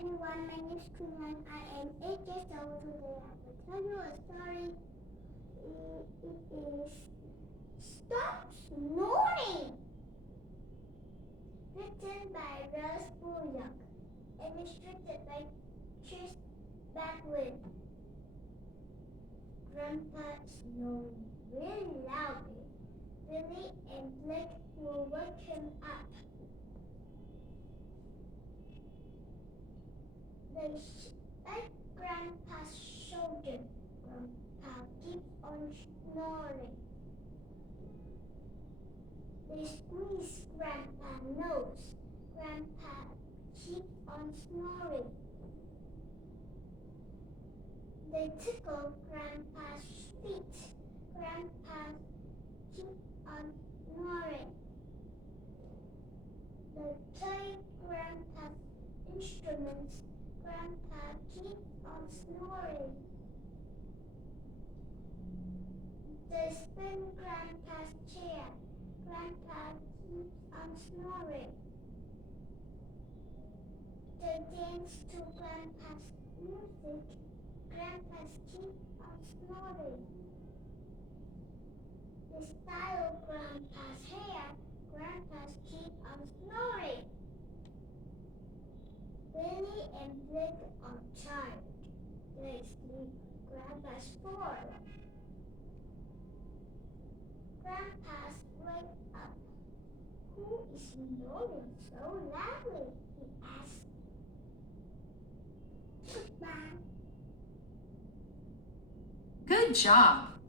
everyone, my name is Kunan. I am 8 years old. Today I will tell you a story. It is Stop Snoring, written by Rose Bullock, illustrated by Chris Backward. Grandpa snored really loudly. Billy and Blake will wake him up. They at Grandpa's shoulder. Grandpa keeps on snoring. They squeeze Grandpa's nose. Grandpa keeps on snoring. They tickle Grandpa's feet. Grandpa keeps on snoring. They play Grandpa's instruments. Grandpa keeps on snoring. They spin Grandpa's chair. Grandpa keeps on snoring. They dance to Grandpa's music. Grandpa keeps on snoring. They style Grandpa's hair. Grandpa keeps on snoring. Billy and Blake are tired. They sleep. Grandpa's floor. Grandpa's wake up. Who is snoring so loudly? He asked. Goodbye. Good job!